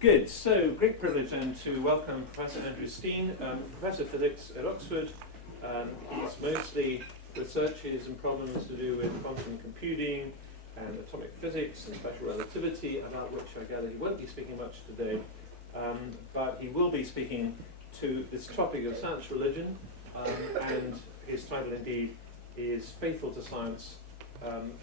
Good. So, great privilege then to welcome Professor Andrew Steane, Professor of Physics at Oxford. His mostly researches and problems to do with quantum computing and atomic physics and special relativity, about which I gather he won't be speaking much today. But he will be speaking to this topic of science religion, and his title indeed is Faithful to Science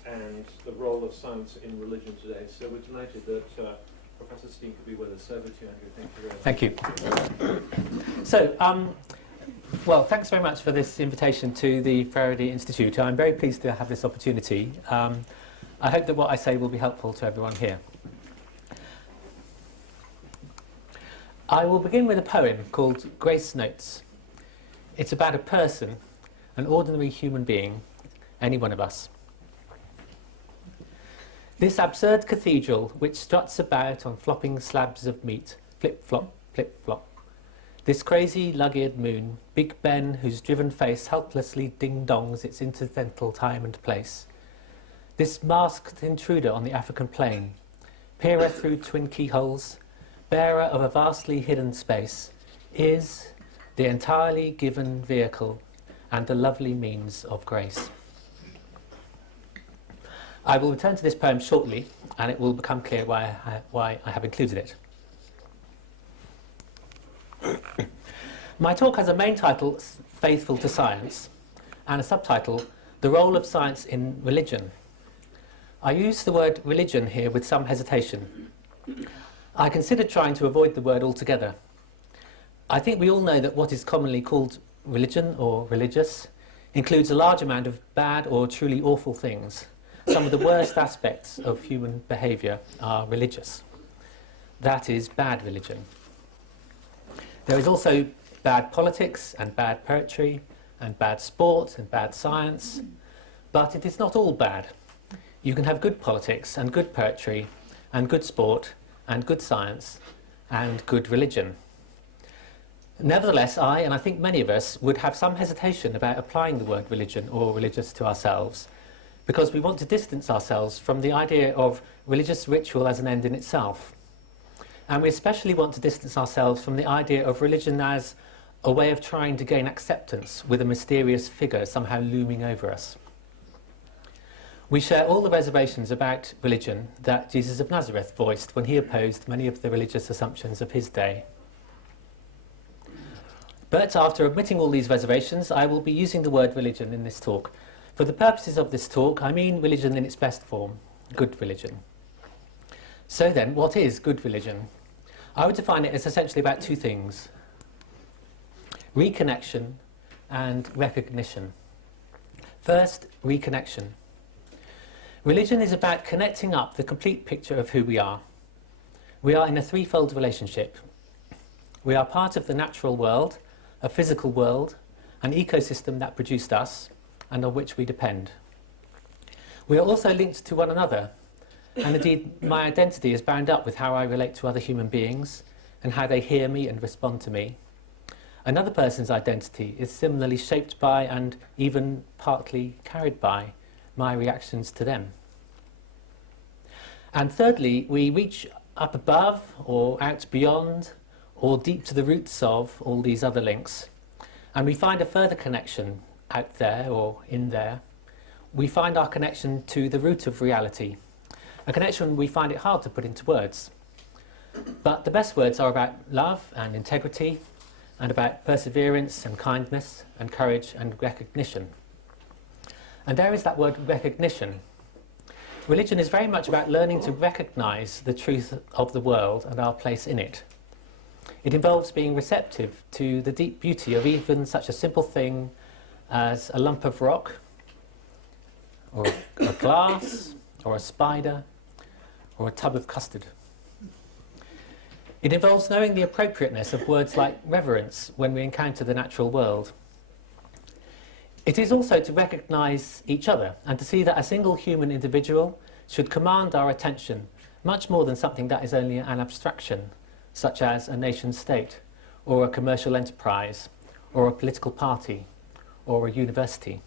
and the Role of Science in Religion Today. So we're delighted that Professor Steane could be with us. Over to you, Andrew. Thank you very much. Thank you. So, well, thanks very much for this invitation to the Faraday Institute. I'm very pleased to have this opportunity. I hope that what I say will be helpful to everyone here. I will begin with a poem called Grace Notes. It's about a person, an ordinary human being, any one of us. This absurd cathedral which struts about on flopping slabs of meat, flip-flop, flip-flop. This crazy lug-eared moon, Big Ben whose driven face helplessly ding-dongs its incidental time and place. This masked intruder on the African plain, peerer through twin keyholes, bearer of a vastly hidden space, is the entirely given vehicle and the lovely means of grace. I will return to this poem shortly, and it will become clear why I have included it. My talk has a main title, Faithful to Science, and a subtitle, The Role of Science in Religion. I use the word religion here with some hesitation. I considered trying to avoid the word altogether. I think we all know that what is commonly called religion or religious includes a large amount of bad or truly awful things. Some of the worst aspects of human behaviour are religious. That is bad religion. There is also bad politics and bad poetry and bad sport and bad science, but it is not all bad. You can have good politics and good poetry and good sport and good science and good religion. Nevertheless, I, and I think many of us, would have some hesitation about applying the word religion or religious to ourselves, because we want to distance ourselves from the idea of religious ritual as an end in itself. And we especially want to distance ourselves from the idea of religion as a way of trying to gain acceptance with a mysterious figure somehow looming over us. We share all the reservations about religion that Jesus of Nazareth voiced when he opposed many of the religious assumptions of his day. But after admitting all these reservations, I will be using the word religion in this talk. For the purposes of this talk, I mean religion in its best form, good religion. So then, what is good religion? I would define it as essentially about two things: reconnection and recognition. First, reconnection. Religion is about connecting up the complete picture of who we are. We are in a threefold relationship. We are part of the natural world, a physical world, an ecosystem that produced us, and on which we depend. We are also linked to one another, and indeed my identity is bound up with how I relate to other human beings and how they hear me and respond to me. Another person's identity is similarly shaped by and even partly carried by my reactions to them. And thirdly, we reach up above or out beyond or deep to the roots of all these other links, and we find a further connection out there or in there. We find our connection to the root of reality, a connection we find it hard to put into words. But the best words are about love and integrity, and about perseverance and kindness and courage and recognition. And there is that word recognition. Religion is very much about learning to recognise the truth of the world and our place in it. It involves being receptive to the deep beauty of even such a simple thing as a lump of rock, or a glass, or a spider, or a tub of custard. It involves knowing the appropriateness of words like reverence when we encounter the natural world. It is also to recognise each other and to see that a single human individual should command our attention much more than something that is only an abstraction, such as a nation state, or a commercial enterprise, or a political party, or a university.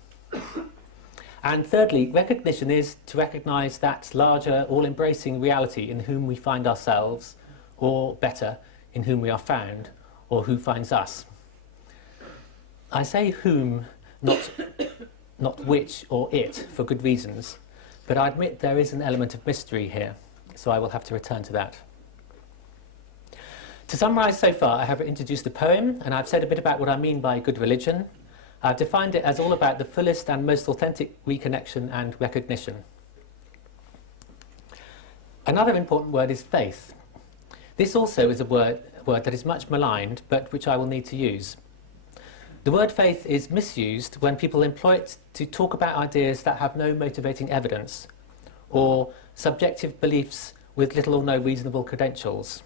And thirdly, recognition is to recognise that larger, all-embracing reality in whom we find ourselves, or better, in whom we are found, or who finds us. I say whom, not which or it, for good reasons, but I admit there is an element of mystery here, so I will have to return to that. To summarise so far, I have introduced the poem, and I've said a bit about what I mean by good religion. I've defined it as all about the fullest and most authentic reconnection and recognition. Another important word is faith. This also is a word that is much maligned, but which I will need to use. The word faith is misused when people employ it to talk about ideas that have no motivating evidence, or subjective beliefs with little or no reasonable credentials.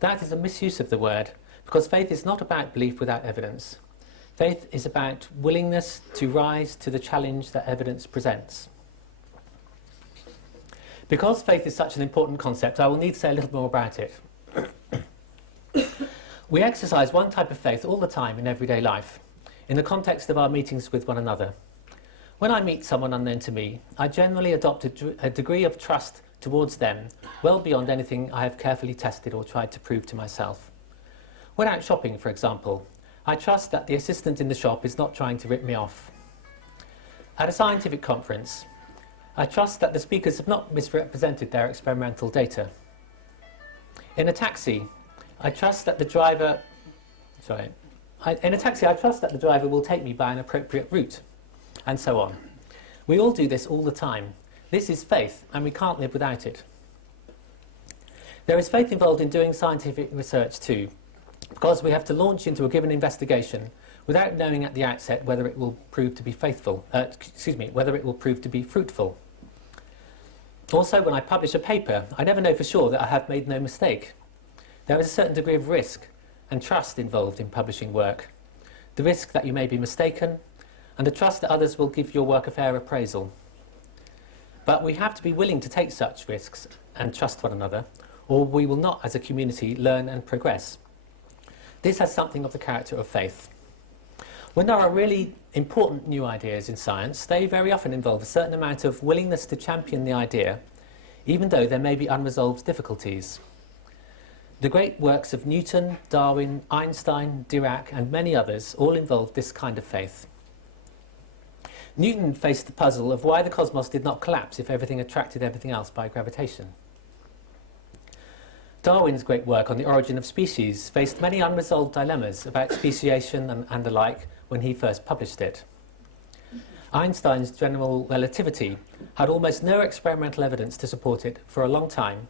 That is a misuse of the word, because faith is not about belief without evidence. Faith is about willingness to rise to the challenge that evidence presents. Because faith is such an important concept, I will need to say a little more about it. We exercise one type of faith all the time in everyday life, in the context of our meetings with one another. When I meet someone unknown to me, I generally adopt a degree of trust towards them, well beyond anything I have carefully tested or tried to prove to myself. When out shopping, for example, I trust that the assistant in the shop is not trying to rip me off. At a scientific conference, I trust that the speakers have not misrepresented their experimental data. In a taxi, I trust that the driver will take me by an appropriate route, and so on. We all do this all the time. This is faith, and we can't live without it. There is faith involved in doing scientific research too, because we have to launch into a given investigation without knowing at the outset whether it will prove to be whether it will prove to be fruitful. Also, when I publish a paper, I never know for sure that I have made no mistake. There is a certain degree of risk and trust involved in publishing work. The risk that you may be mistaken, and the trust that others will give your work a fair appraisal. But we have to be willing to take such risks and trust one another, or we will not, as a community, learn and progress. This has something of the character of faith. When there are really important new ideas in science, they very often involve a certain amount of willingness to champion the idea, even though there may be unresolved difficulties. The great works of Newton, Darwin, Einstein, Dirac, and many others all involved this kind of faith. Newton faced the puzzle of why the cosmos did not collapse if everything attracted everything else by gravitation. Darwin's great work on the origin of species faced many unresolved dilemmas about speciation and the like when he first published it. Einstein's general relativity had almost no experimental evidence to support it for a long time,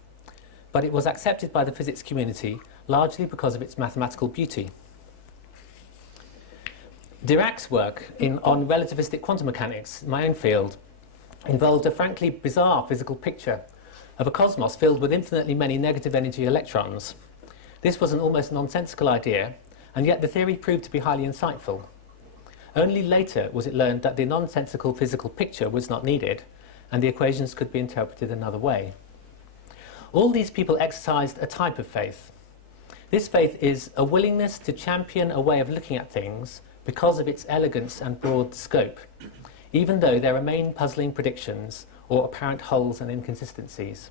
but it was accepted by the physics community largely because of its mathematical beauty. Dirac's work on relativistic quantum mechanics, my own field, involved a frankly bizarre physical picture of a cosmos filled with infinitely many negative energy electrons. This was an almost nonsensical idea, and yet the theory proved to be highly insightful. Only later was it learned that the nonsensical physical picture was not needed, and the equations could be interpreted another way. All these people exercised a type of faith. This faith is a willingness to champion a way of looking at things because of its elegance and broad scope, even though there remain puzzling predictions or apparent holes and inconsistencies.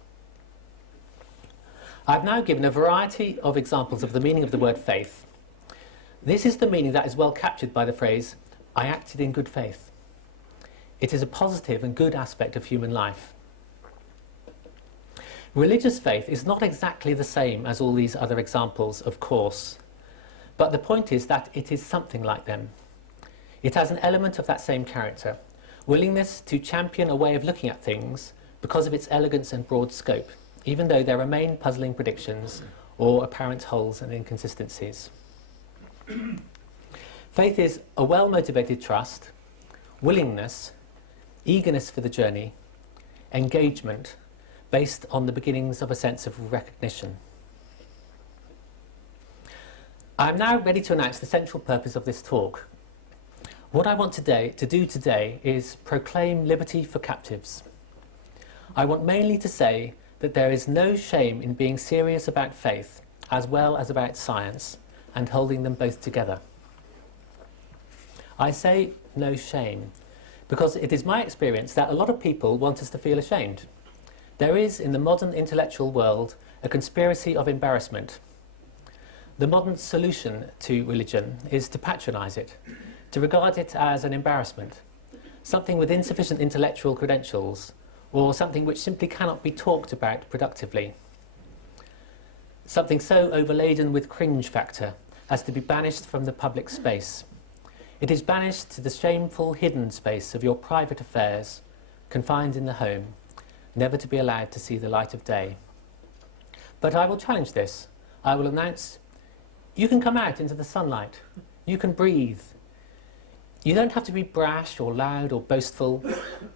I've now given a variety of examples of the meaning of the word faith. This is the meaning that is well captured by the phrase, "I acted in good faith." It is a positive and good aspect of human life. Religious faith is not exactly the same as all these other examples, of course, but the point is that it is something like them. It has an element of that same character, willingness to champion a way of looking at things because of its elegance and broad scope, even though there remain puzzling predictions or apparent holes and inconsistencies. Faith is a well-motivated trust, willingness, eagerness for the journey, engagement, based on the beginnings of a sense of recognition. I am now ready to announce the central purpose of this talk. What I want to do today is proclaim liberty for captives. I want mainly to say that there is no shame in being serious about faith as well as about science and holding them both together. I say no shame because it is my experience that a lot of people want us to feel ashamed. There is, in the modern intellectual world, a conspiracy of embarrassment. The modern solution to religion is to patronise it, to regard it as an embarrassment, something with insufficient intellectual credentials, or something which simply cannot be talked about productively. Something so overladen with cringe factor as to be banished from the public space. It is banished to the shameful hidden space of your private affairs, confined in the home, never to be allowed to see the light of day. But I will challenge this. I will announce, you can come out into the sunlight. You can breathe. You don't have to be brash or loud or boastful,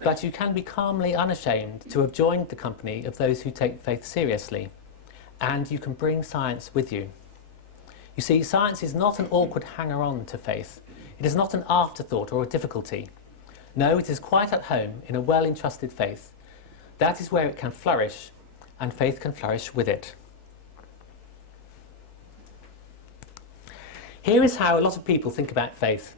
but you can be calmly unashamed to have joined the company of those who take faith seriously. And you can bring science with you. You see, science is not an awkward hanger-on to faith. It is not an afterthought or a difficulty. No, it is quite at home in a well-entrusted faith. That is where it can flourish, and faith can flourish with it. Here is how a lot of people think about faith.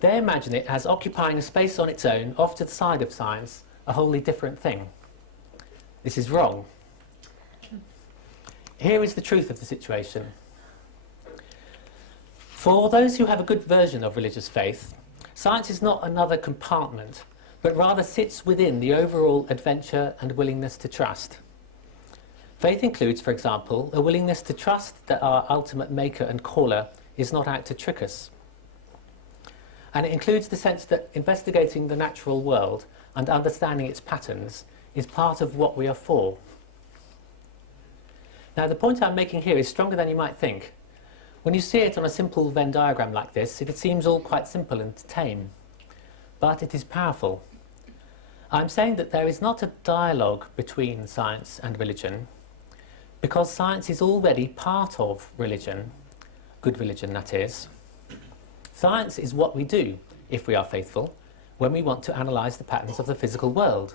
They imagine it as occupying a space on its own, off to the side of science, a wholly different thing. This is wrong. Here is the truth of the situation. For those who have a good version of religious faith, science is not another compartment, but rather sits within the overall adventure and willingness to trust. Faith includes, for example, a willingness to trust that our ultimate maker and caller is not out to trick us. And it includes the sense that investigating the natural world and understanding its patterns is part of what we are for. Now, the point I'm making here is stronger than you might think. When you see it on a simple Venn diagram like this, it seems all quite simple and tame. But it is powerful. I'm saying that there is not a dialogue between science and religion, because science is already part of religion, good religion that is. Science is what we do, if we are faithful, when we want to analyse the patterns of the physical world.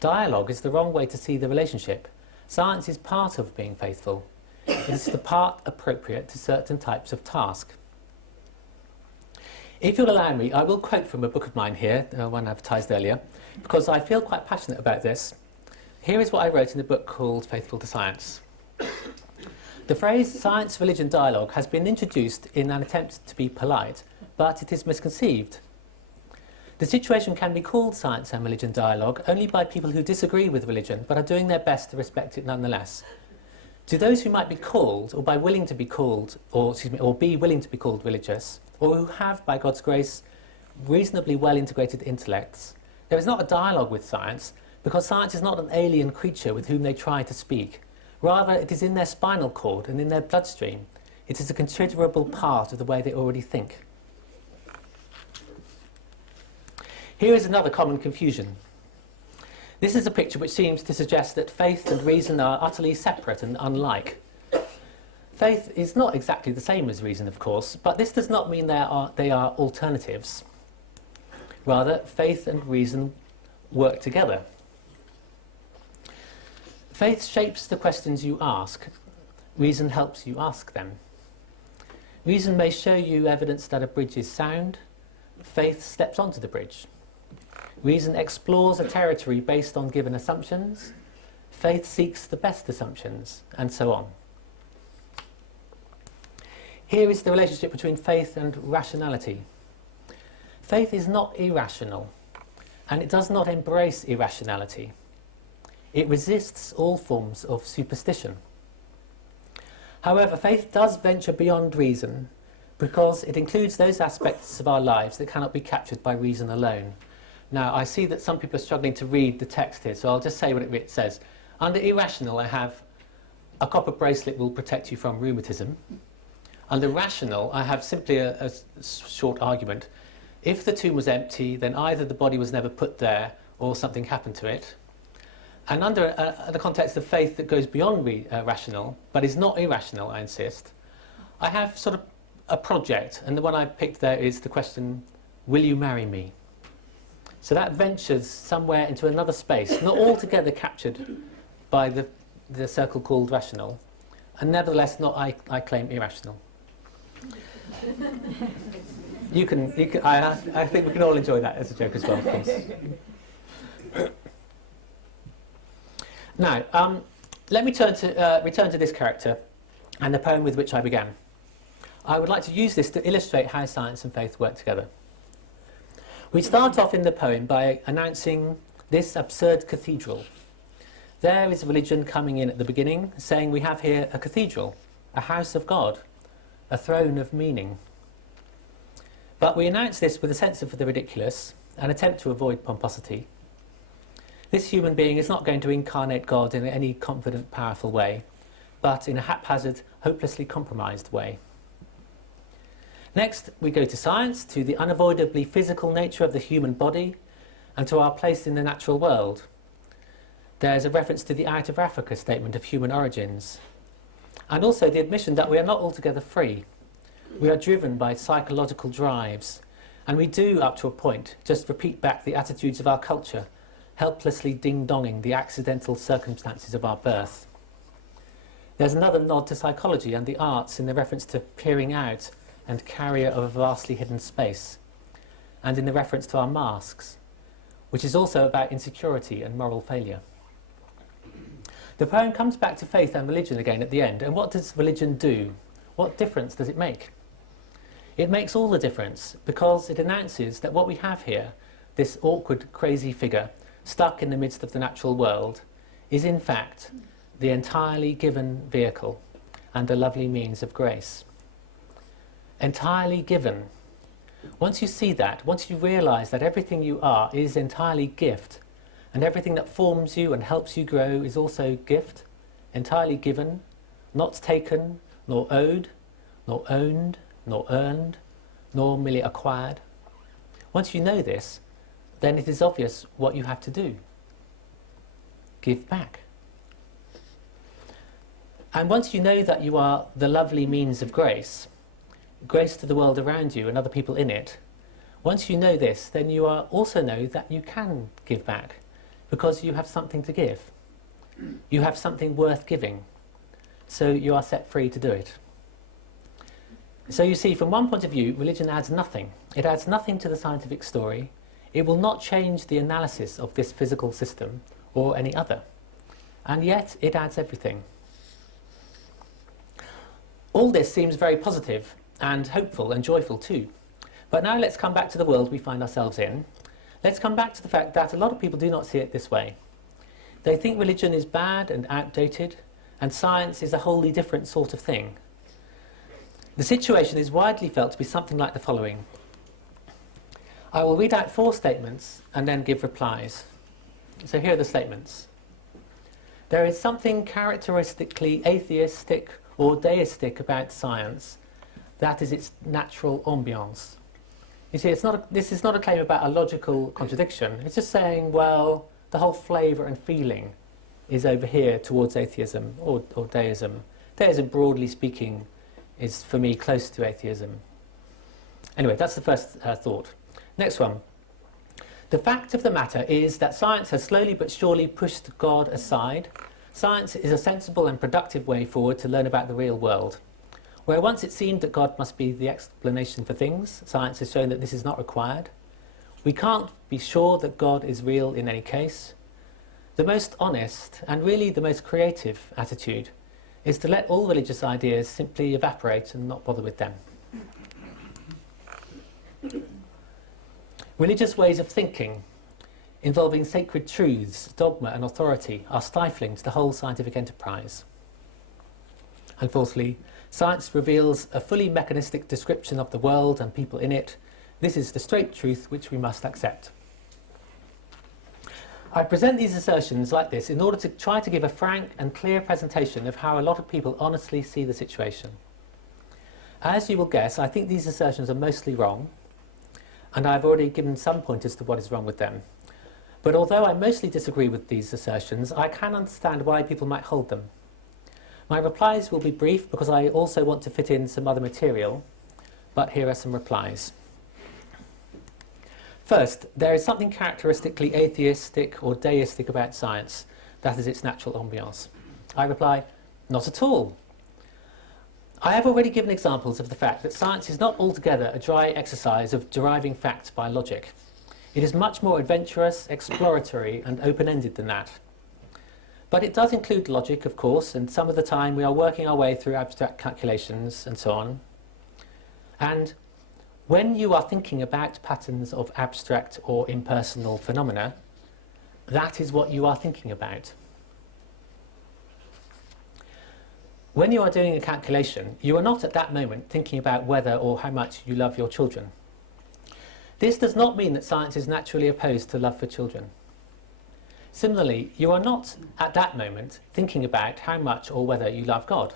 Dialogue is the wrong way to see the relationship. Science is part of being faithful. It is the part appropriate to certain types of task. If you'll allow me, I will quote from a book of mine here, one advertised earlier, because I feel quite passionate about this. Here is what I wrote in a book called Faithful to Science. The phrase science-religion dialogue has been introduced in an attempt to be polite, but it is misconceived. The situation can be called science and religion dialogue only by people who disagree with religion but are doing their best to respect it nonetheless. To those who might be called, or be willing to be called religious, or who have, by God's grace, reasonably well-integrated intellects, there is not a dialogue with science, because science is not an alien creature with whom they try to speak. Rather, it is in their spinal cord and in their bloodstream. It is a considerable part of the way they already think. Here is another common confusion. This is a picture which seems to suggest that faith and reason are utterly separate and unlike. Faith is not exactly the same as reason, of course, but this does not mean they are alternatives. Rather, faith and reason work together. Faith shapes the questions you ask. Reason helps you ask them. Reason may show you evidence that a bridge is sound. Faith steps onto the bridge. Reason explores a territory based on given assumptions. Faith seeks the best assumptions, and so on. Here is the relationship between faith and rationality. Faith is not irrational, and it does not embrace irrationality. It resists all forms of superstition. However, faith does venture beyond reason because it includes those aspects of our lives that cannot be captured by reason alone. Now, I see that some people are struggling to read the text here, so I'll just say what it says. Under irrational, I have a copper bracelet will protect you from rheumatism. Under rational, I have simply a short argument. If the tomb was empty, then either the body was never put there or something happened to it. And under the context of faith that goes beyond rational, but is not irrational, I insist, I have sort of a project, and the one I picked there is the question, will you marry me? So that ventures somewhere into another space, not altogether captured by the circle called rational, and nevertheless not, I claim, irrational. I think we can all enjoy that as a joke as well, of course. Now, let me return to this character and the poem with which I began. I would like to use this to illustrate how science and faith work together. We start off in the poem by announcing this absurd cathedral. There is religion coming in at the beginning, saying we have here a cathedral, a house of God, a throne of meaning. But we announce this with a sense of the ridiculous, an attempt to avoid pomposity. This human being is not going to incarnate God in any confident, powerful way, but in a haphazard, hopelessly compromised way. Next, we go to science, to the unavoidably physical nature of the human body, and to our place in the natural world. There's a reference to the Out of Africa statement of human origins, and also the admission that we are not altogether free. We are driven by psychological drives, and we do, up to a point, just repeat back the attitudes of our culture, helplessly ding-donging the accidental circumstances of our birth. There's another nod to psychology and the arts in the reference to peering out and carrier of a vastly hidden space, and in the reference to our masks, which is also about insecurity and moral failure. The poem comes back to faith and religion again at the end, and what does religion do? What difference does it make? It makes all the difference, because it announces that what we have here, this awkward, crazy figure, stuck in the midst of the natural world, is in fact the entirely given vehicle and a lovely means of grace. Entirely given. Once you see that, once you realise that everything you are is entirely gift, and everything that forms you and helps you grow is also gift, entirely given, not taken, nor owed, nor owned, nor earned, nor merely acquired. Once you know this, then it is obvious what you have to do. Give back. And once you know that you are the lovely means of grace, grace to the world around you and other people in it, once you know this, then you also know that you can give back, because you have something to give. You have something worth giving, so you are set free to do it. So you see, from one point of view, religion adds nothing. It adds nothing to the scientific story. It will not change the analysis of this physical system or any other. And yet it adds everything. All this seems very positive and hopeful and joyful too. But now let's come back to the world we find ourselves in. Let's come back to the fact that a lot of people do not see it this way. They think religion is bad and outdated, and science is a wholly different sort of thing. The situation is widely felt to be something like the following. I will read out 4 statements and then give replies. So here are the statements. There is something characteristically atheistic or deistic about science. That is its natural ambience. You see, this is not a claim about a logical contradiction. It's just saying, well, the whole flavour and feeling is over here towards atheism or deism. Deism, broadly speaking, is for me close to atheism. Anyway, that's the first thought. Next one. The fact of the matter is that science has slowly but surely pushed God aside. Science is a sensible and productive way forward to learn about the real world. Where once it seemed that God must be the explanation for things, science has shown that this is not required. We can't be sure that God is real in any case. The most honest, and really the most creative attitude, is to let all religious ideas simply evaporate and not bother with them. Religious ways of thinking, involving sacred truths, dogma and authority, are stifling to the whole scientific enterprise. And fourthly, science reveals a fully mechanistic description of the world and people in it. This is the straight truth which we must accept. I present these assertions like this in order to try to give a frank and clear presentation of how a lot of people honestly see the situation. As you will guess, I think these assertions are mostly wrong, and I've already given some pointers to what is wrong with them. But although I mostly disagree with these assertions, I can understand why people might hold them. My replies will be brief because I also want to fit in some other material, but here are some replies. First, there is something characteristically atheistic or deistic about science, that is its natural ambience. I reply, not at all. I have already given examples of the fact that science is not altogether a dry exercise of deriving facts by logic. It is much more adventurous, exploratory and open-ended than that. But it does include logic, of course, and some of the time we are working our way through abstract calculations and so on. And when you are thinking about patterns of abstract or impersonal phenomena, that is what you are thinking about. When you are doing a calculation, you are not at that moment thinking about whether or how much you love your children. This does not mean that science is naturally opposed to love for children. Similarly, you are not at that moment thinking about how much or whether you love God.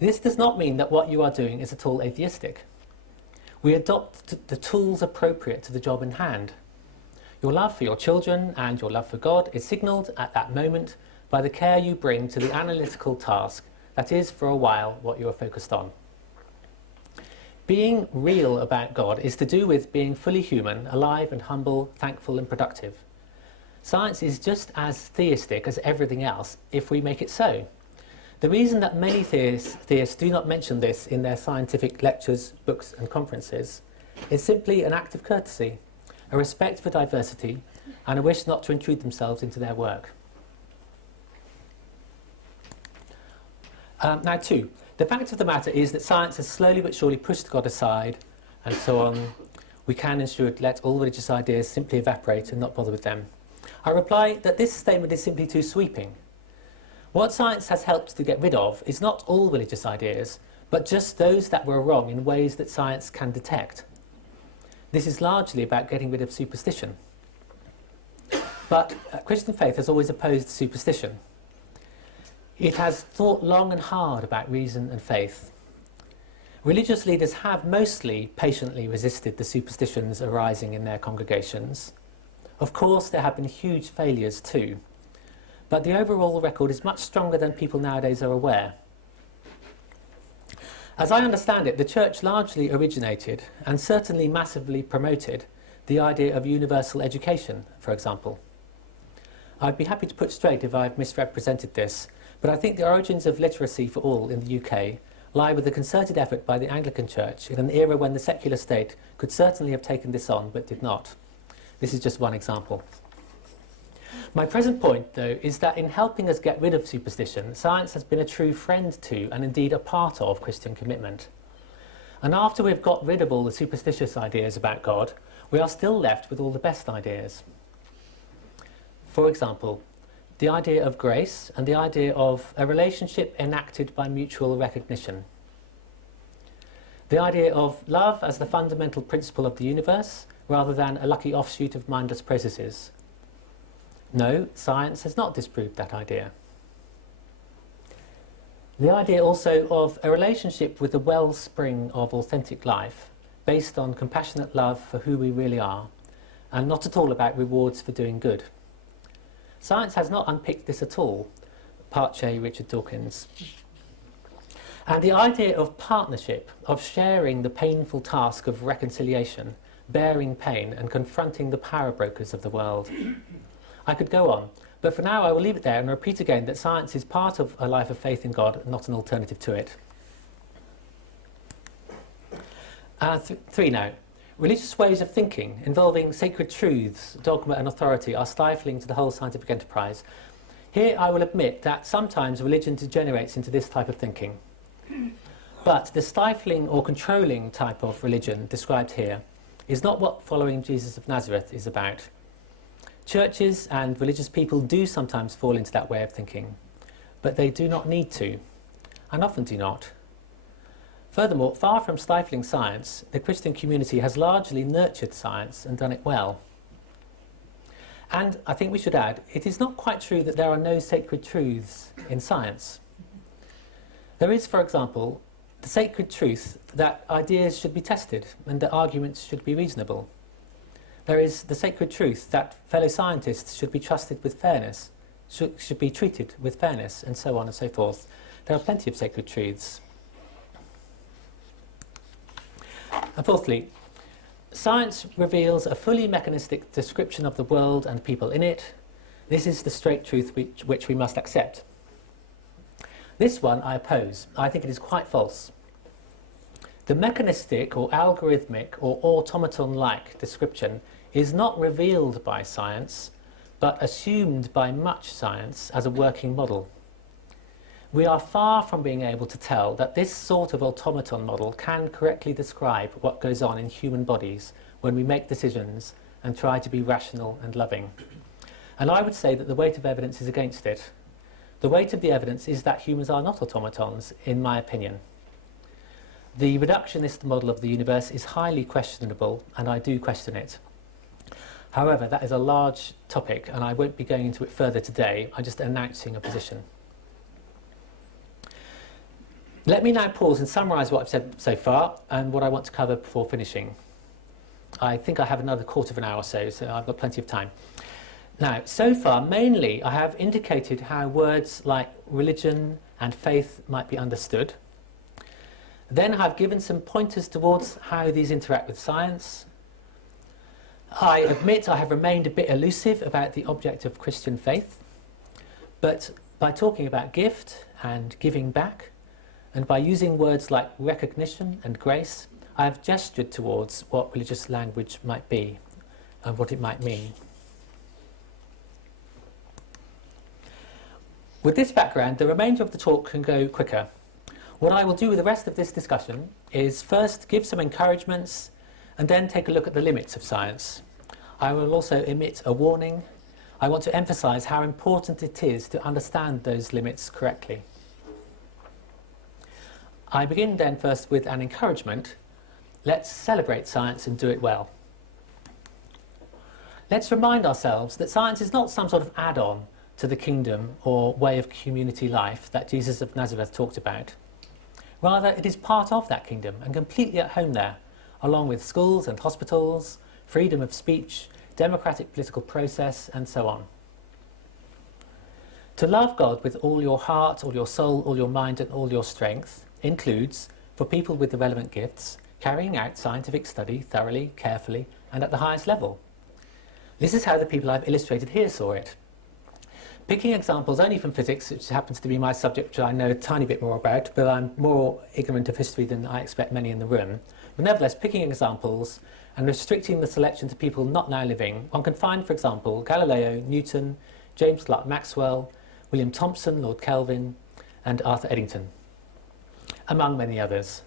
This does not mean that what you are doing is at all atheistic. We adopt the tools appropriate to the job in hand. Your love for your children and your love for God is signalled at that moment by the care you bring to the analytical task that is, for a while, what you are focused on. Being real about God is to do with being fully human, alive and humble, thankful and productive. Science is just as theistic as everything else if we make it so. The reason that many theists do not mention this in their scientific lectures, books and conferences is simply an act of courtesy, a respect for diversity and a wish not to intrude themselves into their work. Now 2, the fact of the matter is that science has slowly but surely pushed God aside and so on. We can and should let all religious ideas simply evaporate and not bother with them. I reply that this statement is simply too sweeping. What science has helped to get rid of is not all religious ideas, but just those that were wrong in ways that science can detect. This is largely about getting rid of superstition. But Christian faith has always opposed superstition. It has thought long and hard about reason and faith. Religious leaders have mostly patiently resisted the superstitions arising in their congregations. Of course, there have been huge failures too, but the overall record is much stronger than people nowadays are aware. As I understand it, the Church largely originated and certainly massively promoted the idea of universal education, for example. I'd be happy to put straight if I've misrepresented this, but I think the origins of literacy for all in the UK lie with a concerted effort by the Anglican Church in an era when the secular state could certainly have taken this on but did not. This is just one example. My present point, though, is that in helping us get rid of superstition, science has been a true friend to, and indeed a part of, Christian commitment. And after we've got rid of all the superstitious ideas about God, we are still left with all the best ideas. For example, the idea of grace and the idea of a relationship enacted by mutual recognition. The idea of love as the fundamental principle of the universe, rather than a lucky offshoot of mindless processes. No, science has not disproved that idea. The idea also of a relationship with the wellspring of authentic life, based on compassionate love for who we really are, and not at all about rewards for doing good. Science has not unpicked this at all. Part J, Richard Dawkins. And the idea of partnership, of sharing the painful task of reconciliation, bearing pain and confronting the power brokers of the world. I could go on, but for now I will leave it there and repeat again that science is part of a life of faith in God, not an alternative to it. 3 now. Religious ways of thinking involving sacred truths, dogma and authority are stifling to the whole scientific enterprise. Here I will admit that sometimes religion degenerates into this type of thinking. But the stifling or controlling type of religion described here is not what following Jesus of Nazareth is about. Churches and religious people do sometimes fall into that way of thinking, but they do not need to, and often do not. Furthermore, far from stifling science, the Christian community has largely nurtured science and done it well. And I think we should add, it is not quite true that there are no sacred truths in science. There is, for example, the sacred truth that ideas should be tested and that arguments should be reasonable. There is the sacred truth that fellow scientists should be trusted with fairness, should be treated with fairness, and so on and so forth. There are plenty of sacred truths. And fourthly, science reveals a fully mechanistic description of the world and people in it. This is the straight truth which we must accept. This one I oppose. I think it is quite false. The mechanistic or algorithmic or automaton-like description is not revealed by science, but assumed by much science as a working model. We are far from being able to tell that this sort of automaton model can correctly describe what goes on in human bodies when we make decisions and try to be rational and loving. And I would say that the weight of evidence is against it. The weight of the evidence is that humans are not automatons, in my opinion. The reductionist model of the universe is highly questionable, and I do question it. However, that is a large topic, and I won't be going into it further today. I'm just announcing a position. Let me now pause and summarise what I've said so far and what I want to cover before finishing. I think I have another quarter of an hour or so, so I've got plenty of time. Now, so far, mainly, I have indicated how words like religion and faith might be understood. Then I've given some pointers towards how these interact with science. I admit I have remained a bit elusive about the object of Christian faith, but by talking about gift and giving back, and by using words like recognition and grace, I have gestured towards what religious language might be and what it might mean. With this background, the remainder of the talk can go quicker. What I will do with the rest of this discussion is first give some encouragements and then take a look at the limits of science. I will also emit a warning. I want to emphasise how important it is to understand those limits correctly. I begin then first with an encouragement. Let's celebrate science and do it well. Let's remind ourselves that science is not some sort of add-on to the kingdom or way of community life that Jesus of Nazareth talked about. Rather, it is part of that kingdom and completely at home there, along with schools and hospitals, freedom of speech, democratic political process, and so on. To love God with all your heart, all your soul, all your mind, and all your strength includes, for people with the relevant gifts, carrying out scientific study thoroughly, carefully, and at the highest level. This is how the people I've illustrated here saw it. Picking examples only from physics, which happens to be my subject, which I know a tiny bit more about, but I'm more ignorant of history than I expect many in the room. But nevertheless, picking examples and restricting the selection to people not now living, one can find, for example, Galileo, Newton, James Clerk Maxwell, William Thomson, Lord Kelvin, and Arthur Eddington, among many others.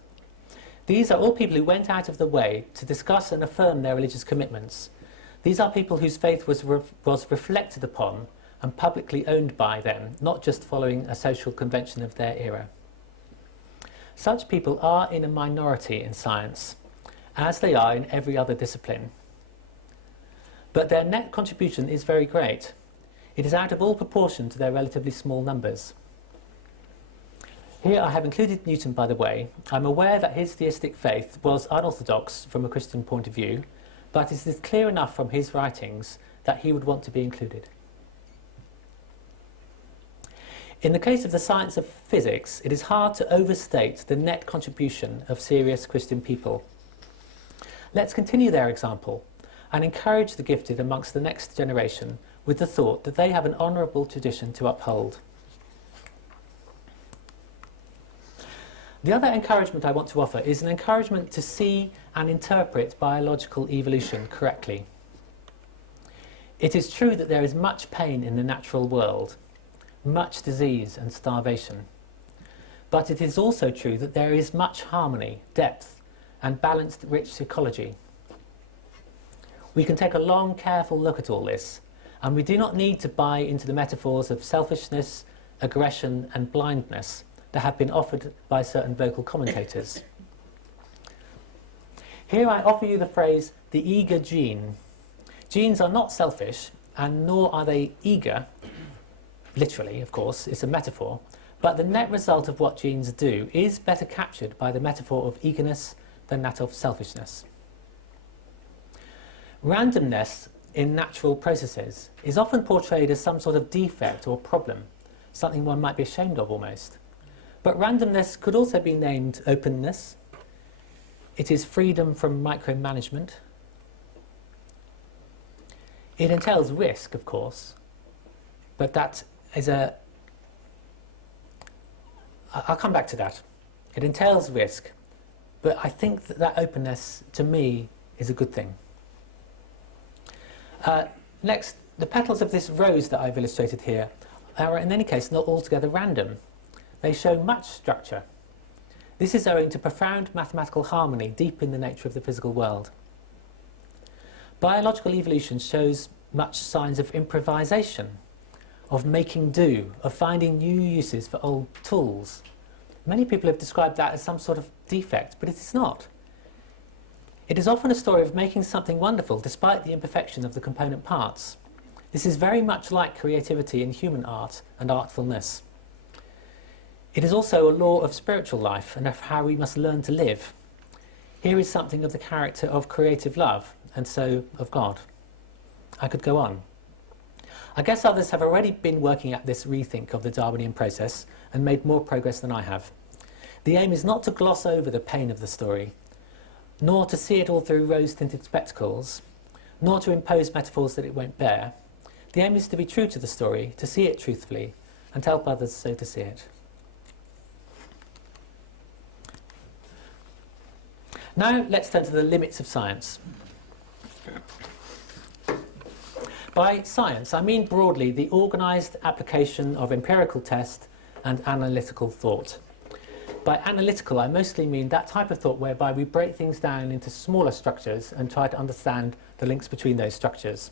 These are all people who went out of the way to discuss and affirm their religious commitments. These are people whose faith was reflected upon and publicly owned by them, not just following a social convention of their era. Such people are in a minority in science, as they are in every other discipline. But their net contribution is very great. It is out of all proportion to their relatively small numbers. Here I have included Newton, by the way. I'm aware that his theistic faith was unorthodox from a Christian point of view, but it is clear enough from his writings that he would want to be included. In the case of the science of physics, it is hard to overstate the net contribution of serious Christian people. Let's continue their example and encourage the gifted amongst the next generation with the thought that they have an honourable tradition to uphold. The other encouragement I want to offer is an encouragement to see and interpret biological evolution correctly. It is true that there is much pain in the natural world, much disease and starvation. But it is also true that there is much harmony, depth, and balanced, rich ecology. We can take a long, careful look at all this, and we do not need to buy into the metaphors of selfishness, aggression, and blindness that have been offered by certain vocal commentators. Here I offer you the phrase, the eager gene. Genes are not selfish, and nor are they eager. Literally, of course, it's a metaphor, but the net result of what genes do is better captured by the metaphor of eagerness than that of selfishness. Randomness in natural processes is often portrayed as some sort of defect or problem, something one might be ashamed of almost. But randomness could also be named openness. It is freedom from micromanagement. It entails risk, of course, but that is I'll come back to that. It entails risk, but I think that openness, to me, is a good thing. Next, the petals of this rose that I've illustrated here are in any case not altogether random. They show much structure. This is owing to profound mathematical harmony deep in the nature of the physical world. Biological evolution shows much signs of improvisation, of making do, of finding new uses for old tools. Many people have described that as some sort of defect, but it is not. It is often a story of making something wonderful despite the imperfection of the component parts. This is very much like creativity in human art and artfulness. It is also a law of spiritual life and of how we must learn to live. Here is something of the character of creative love, and so of God. I could go on. I guess others have already been working at this rethink of the Darwinian process and made more progress than I have. The aim is not to gloss over the pain of the story, nor to see it all through rose-tinted spectacles, nor to impose metaphors that it won't bear. The aim is to be true to the story, to see it truthfully, and to help others so to see it. Now let's turn to the limits of science. By science, I mean broadly the organised application of empirical test and analytical thought. By analytical, I mostly mean that type of thought whereby we break things down into smaller structures and try to understand the links between those structures.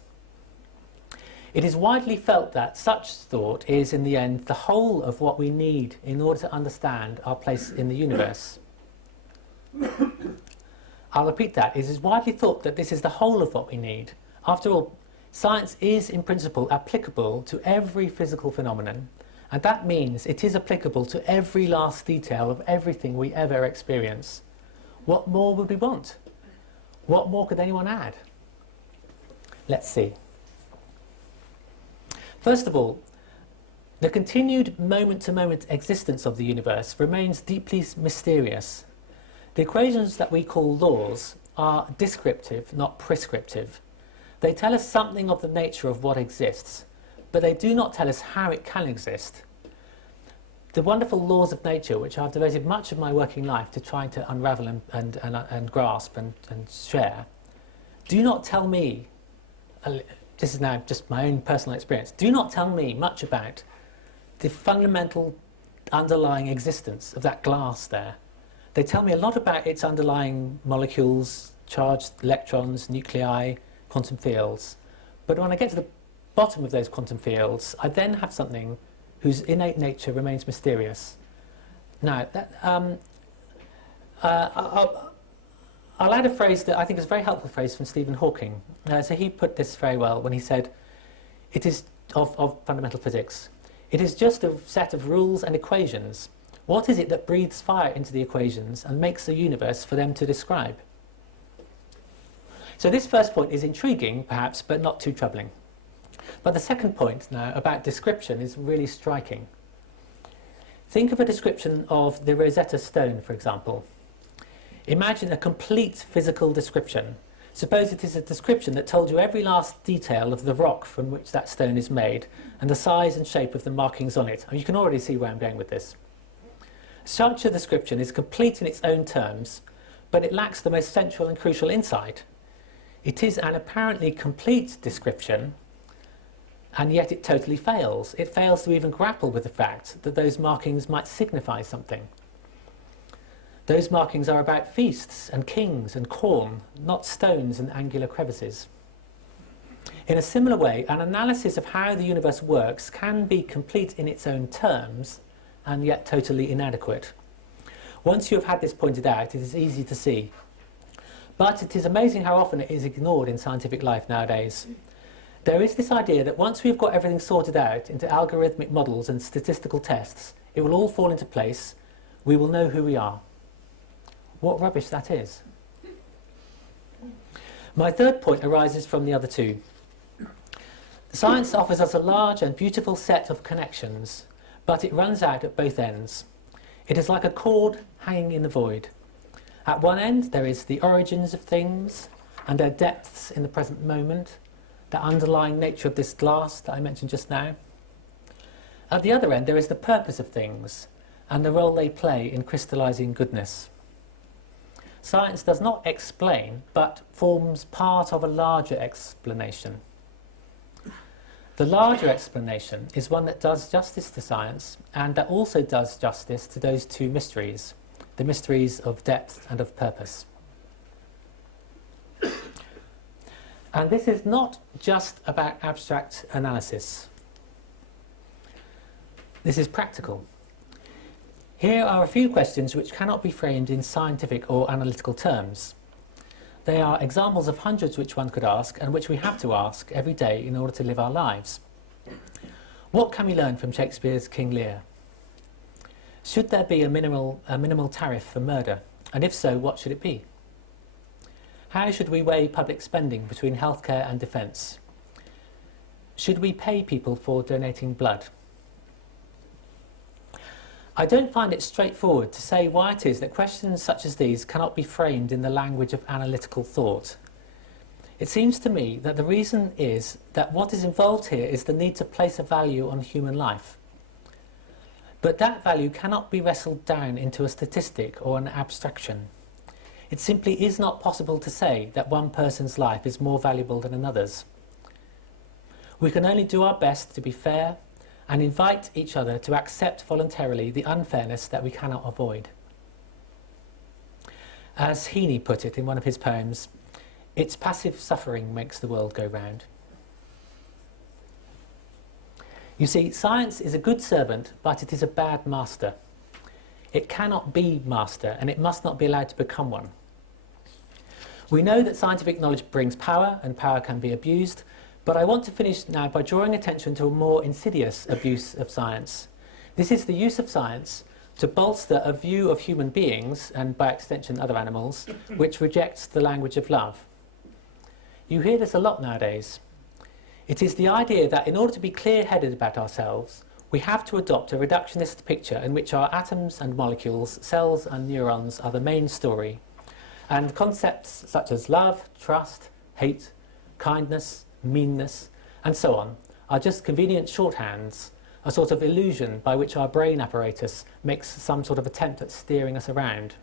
It is widely felt that such thought is, in the end, the whole of what we need in order to understand our place in the universe. I'll repeat that. It is widely thought that this is the whole of what we need. After all, science is, in principle, applicable to every physical phenomenon, and that means it is applicable to every last detail of everything we ever experience. What more would we want? What more could anyone add? Let's see. First of all, the continued moment-to-moment existence of the universe remains deeply mysterious. The equations that we call laws are descriptive, not prescriptive. They tell us something of the nature of what exists, but they do not tell us how it can exist. The wonderful laws of nature, which I've devoted much of my working life to trying to unravel and grasp and share, do not tell me, this is now just my own personal experience, do not tell me much about the fundamental underlying existence of that glass there. They tell me a lot about its underlying molecules, charged electrons, nuclei, quantum fields. But when I get to the bottom of those quantum fields, I then have something whose innate nature remains mysterious. Now, I'll add a phrase that I think is a very helpful phrase from Stephen Hawking. So he put this very well when he said, it is of fundamental physics. It is just a set of rules and equations. What is it that breathes fire into the equations and makes a universe for them to describe? So this first point is intriguing, perhaps, but not too troubling. But the second point now about description is really striking. Think of a description of the Rosetta Stone, for example. Imagine a complete physical description. Suppose it is a description that told you every last detail of the rock from which that stone is made and the size and shape of the markings on it. And you can already see where I'm going with this. Such a description is complete in its own terms, but it lacks the most central and crucial insight. It is an apparently complete description, and yet it totally fails. It fails to even grapple with the fact that those markings might signify something. Those markings are about feasts and kings and corn, not stones and angular crevices. In a similar way, an analysis of how the universe works can be complete in its own terms, and yet totally inadequate. Once you have had this pointed out, it is easy to see. But it is amazing how often it is ignored in scientific life nowadays. There is this idea that once we've got everything sorted out into algorithmic models and statistical tests, it will all fall into place, we will know who we are. What rubbish that is. My third point arises from the other two. Science offers us a large and beautiful set of connections, but it runs out at both ends. It is like a cord hanging in the void. At one end there is the origins of things and their depths in the present moment, the underlying nature of this glass that I mentioned just now. At the other end there is the purpose of things and the role they play in crystallizing goodness. Science does not explain, but forms part of a larger explanation. The larger explanation is one that does justice to science and that also does justice to those two mysteries, the mysteries of depth and of purpose. And this is not just about abstract analysis. This is practical. Here are a few questions which cannot be framed in scientific or analytical terms. They are examples of hundreds which one could ask and which we have to ask every day in order to live our lives. What can we learn from Shakespeare's King Lear? Should there be a minimal tariff for murder? And if so, what should it be? How should we weigh public spending between healthcare and defence? Should we pay people for donating blood? I don't find it straightforward to say why it is that questions such as these cannot be framed in the language of analytical thought. It seems to me that the reason is that what is involved here is the need to place a value on human life. But that value cannot be wrestled down into a statistic or an abstraction. It simply is not possible to say that one person's life is more valuable than another's. We can only do our best to be fair and invite each other to accept voluntarily the unfairness that we cannot avoid. As Heaney put it in one of his poems, "It's passive suffering makes the world go round." You see, science is a good servant, but it is a bad master. It cannot be master, and it must not be allowed to become one. We know that scientific knowledge brings power, and power can be abused, but I want to finish now by drawing attention to a more insidious abuse of science. This is the use of science to bolster a view of human beings, and by extension other animals, which rejects the language of love. You hear this a lot nowadays. It is the idea that in order to be clear-headed about ourselves, we have to adopt a reductionist picture in which our atoms and molecules, cells and neurons are the main story, and concepts such as love, trust, hate, kindness, meanness, and so on are just convenient shorthands, a sort of illusion by which our brain apparatus makes some sort of attempt at steering us around.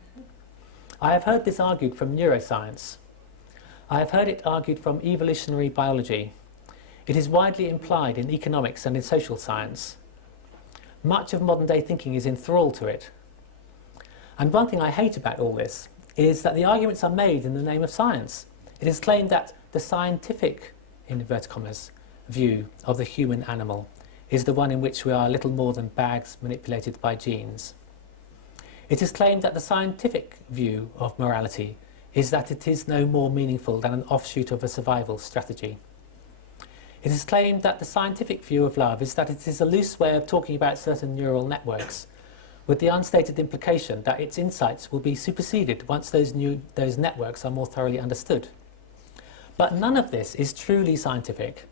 I have heard this argued from neuroscience. I have heard it argued from evolutionary biology. It is widely implied in economics and in social science. Much of modern day thinking is enthralled to it. And one thing I hate about all this is that the arguments are made in the name of science. It is claimed that the scientific, in inverted commas, view of the human animal is the one in which we are little more than bags manipulated by genes. It is claimed that the scientific view of morality is that it is no more meaningful than an offshoot of a survival strategy. It is claimed that the scientific view of love is that it is a loose way of talking about certain neural networks, with the unstated implication that its insights will be superseded once those networks are more thoroughly understood. But none of this is truly scientific.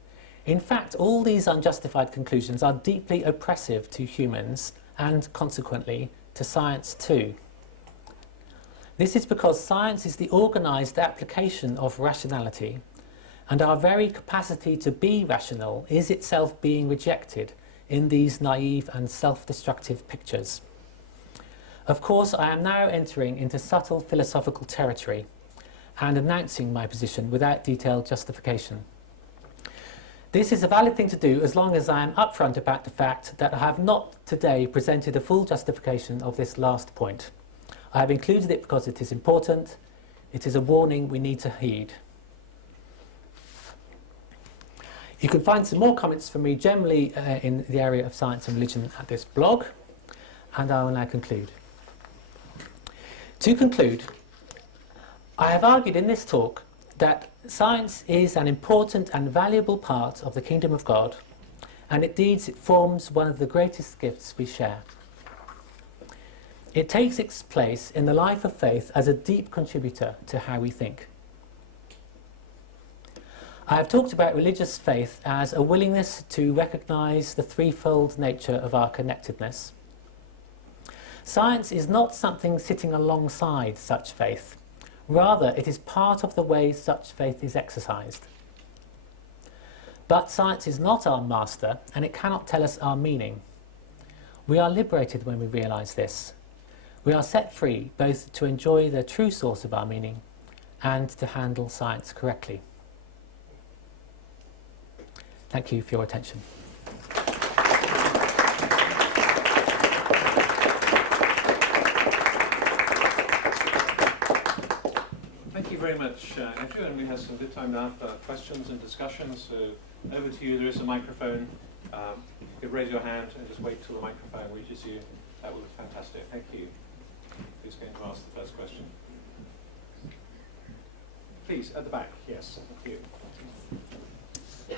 In fact, all these unjustified conclusions are deeply oppressive to humans and, consequently, to science too. This is because science is the organised application of rationality, and our very capacity to be rational is itself being rejected in these naive and self-destructive pictures. Of course, I am now entering into subtle philosophical territory and announcing my position without detailed justification. This is a valid thing to do as long as I am upfront about the fact that I have not today presented a full justification of this last point. I have included it because it is important. It is a warning we need to heed. You can find some more comments from me generally in the area of science and religion at this blog, and I will now conclude. To conclude, I have argued in this talk that science is an important and valuable part of the kingdom of God, and indeed it forms one of the greatest gifts we share. It takes its place in the life of faith as a deep contributor to how we think. I have talked about religious faith as a willingness to recognise the threefold nature of our connectedness. Science is not something sitting alongside such faith. Rather, it is part of the way such faith is exercised. But science is not our master, and it cannot tell us our meaning. We are liberated when we realise this. We are set free both to enjoy the true source of our meaning and to handle science correctly. Thank you for your attention. Thank you very much, Andrew, and we have some good time now for questions and discussions. So over to you. There is a microphone. You could raise your hand and just wait till the microphone reaches you. That would be fantastic. Thank you. Who's going to ask the first question? Please, at the back. Yes, thank you.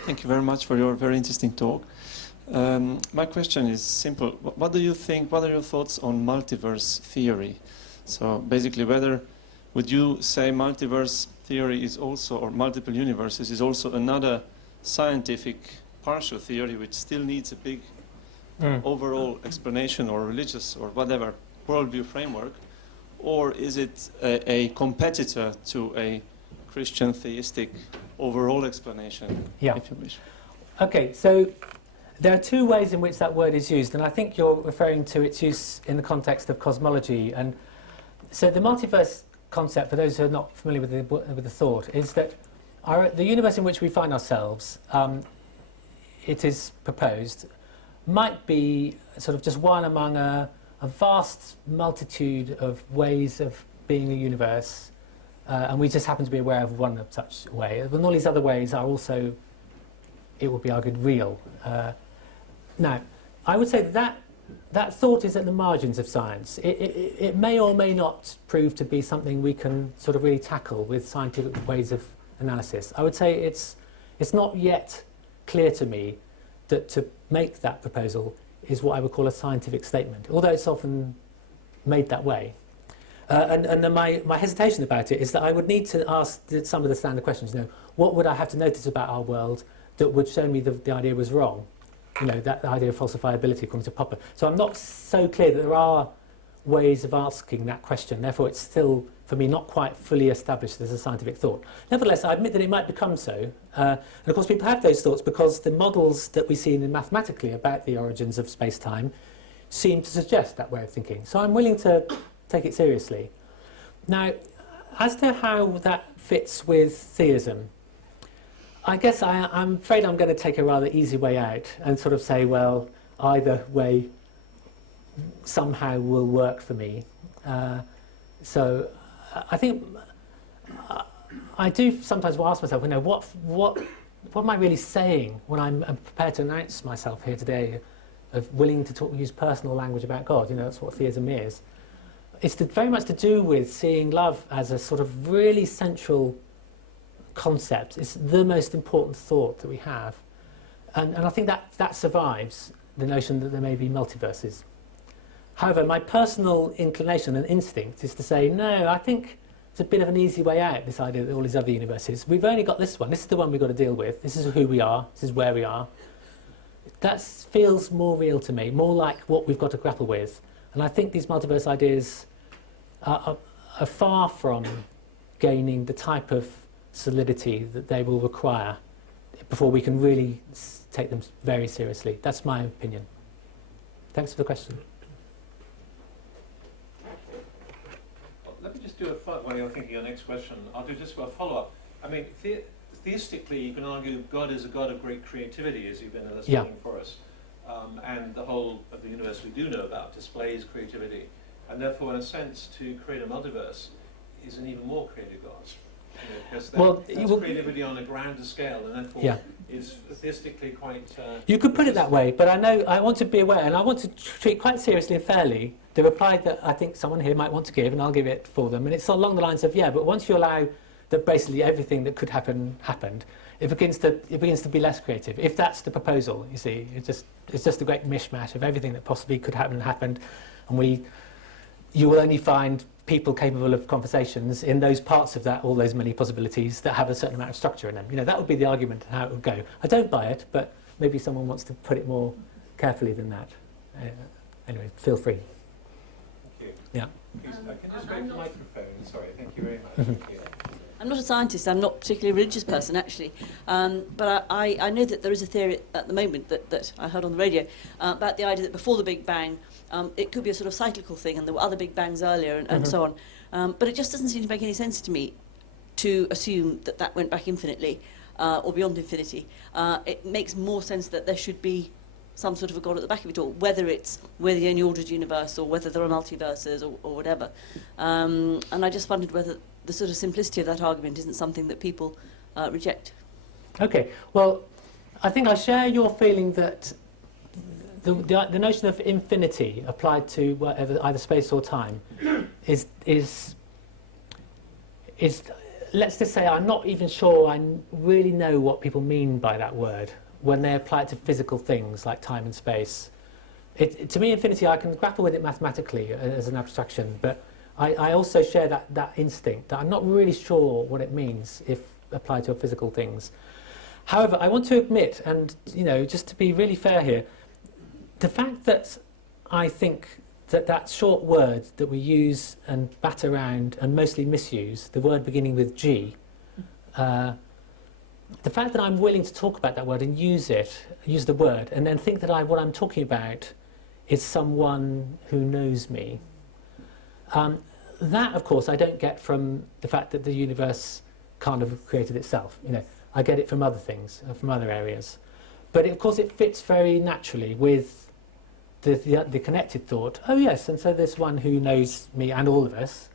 Thank you very much for your very interesting talk. My question is simple. What do you think, what are your thoughts on multiverse theory? So basically, would you say multiverse theory is also, or multiple universes is also another scientific partial theory which still needs a big overall explanation or religious or whatever worldview framework? Or is it a competitor to a Christian theistic overall explanation, if you wish? Okay, so there are two ways in which that word is used, and I think you're referring to its use in the context of cosmology. And so the multiverse concept, for those who are not familiar with the thought, is that the universe in which we find ourselves, it is proposed, might be sort of just one among a vast multitude of ways of being a universe, and we just happen to be aware of one of such way. And all these other ways are also, it would be argued, real. Now, I would say that thought is at the margins of science. It may or may not prove to be something we can sort of really tackle with scientific ways of analysis. I would say it's not yet clear to me that to make that proposal is what I would call a scientific statement, although it's often made that way. And then my hesitation about it is that I would need to ask some of the standard questions. What would I have to notice about our world that would show me the idea was wrong? That idea of falsifiability according to Popper. So I'm not so clear that there are ways of asking that question. Therefore, it's still, for me, not quite fully established as a scientific thought. Nevertheless, I admit that it might become so. And of course, people have those thoughts because the models that we see mathematically about the origins of space-time seem to suggest that way of thinking. So I'm willing to take it seriously. Now, as to how that fits with theism, I guess I'm afraid I'm going to take a rather easy way out and sort of say, well, either way somehow will work for me. So I think I do sometimes ask myself, what am I really saying when I'm prepared to announce myself here today of willing to use personal language about God? That's what theism is. It's very much to do with seeing love as a sort of really central concept. It's the most important thought that we have. And I think that survives the notion that there may be multiverses. However, my personal inclination and instinct is to say, no, I think it's a bit of an easy way out, this idea that all these other universes. We've only got this one. This is the one we've got to deal with. This is who we are. This is where we are. That feels more real to me, more like what we've got to grapple with. And I think these multiverse ideas are far from gaining the type of solidity that they will require before we can really take them very seriously. That's my opinion. Thanks for the question. Let me just do while you're thinking your next question, I'll do just a follow-up. I mean, theistically, you can argue God is a God of great creativity, as you've been illustrating for us. And the whole of the universe we do know about displays creativity. And therefore, in a sense, to create a multiverse is an even more creative God. Because that's creativity on a grander scale, and therefore is theistically quite... you could put it that way, but I want to be aware, and I want to treat quite seriously and fairly the reply that I think someone here might want to give, and I'll give it for them. And it's along the lines of, but once you allow that basically everything that could happen happened, it begins to be less creative. If that's the proposal, you see, it's just a great mishmash of everything that possibly could happen and happened, and you will only find people capable of conversations in those parts of that, all those many possibilities that have a certain amount of structure in them. That would be the argument and how it would go. I don't buy it, but maybe someone wants to put it more carefully than that. Anyway, feel free. Thank you. Yeah. Please, can you just wait for the microphone? Sorry, thank you very much. Thank you. I'm not a scientist, I'm not particularly a religious person actually, but I know that there is a theory at the moment that I heard on the radio about the idea that before the Big Bang it could be a sort of cyclical thing and there were other Big Bangs earlier and so on. But it just doesn't seem to make any sense to me to assume that went back infinitely. or beyond infinity, it makes more sense that there should be some sort of a God at the back of it all, whether it's we're the only ordered universe or whether there are multiverses or whatever. And I just wondered whether the sort of simplicity of that argument isn't something that people reject. Okay, well, I think I share your feeling that the notion of infinity applied to whatever, either space or time is let's just say I'm not even sure I really know what people mean by that word when they apply it to physical things like time and space. To me, infinity, I can grapple with it mathematically as an abstraction, but I also share that instinct that I'm not really sure what it means if applied to physical things. However, I want to admit, and just to be really fair here, the fact that I think that short word that we use and bat around and mostly misuse, the word beginning with G, the fact that I'm willing to talk about that word and use the word, and then think that what I'm talking about is someone who knows me, that, of course, I don't get from the fact that the universe can't have created itself. I get it from other things, from other areas. But of course, it fits very naturally with the connected thought. Oh yes, and so this one who knows me and all of us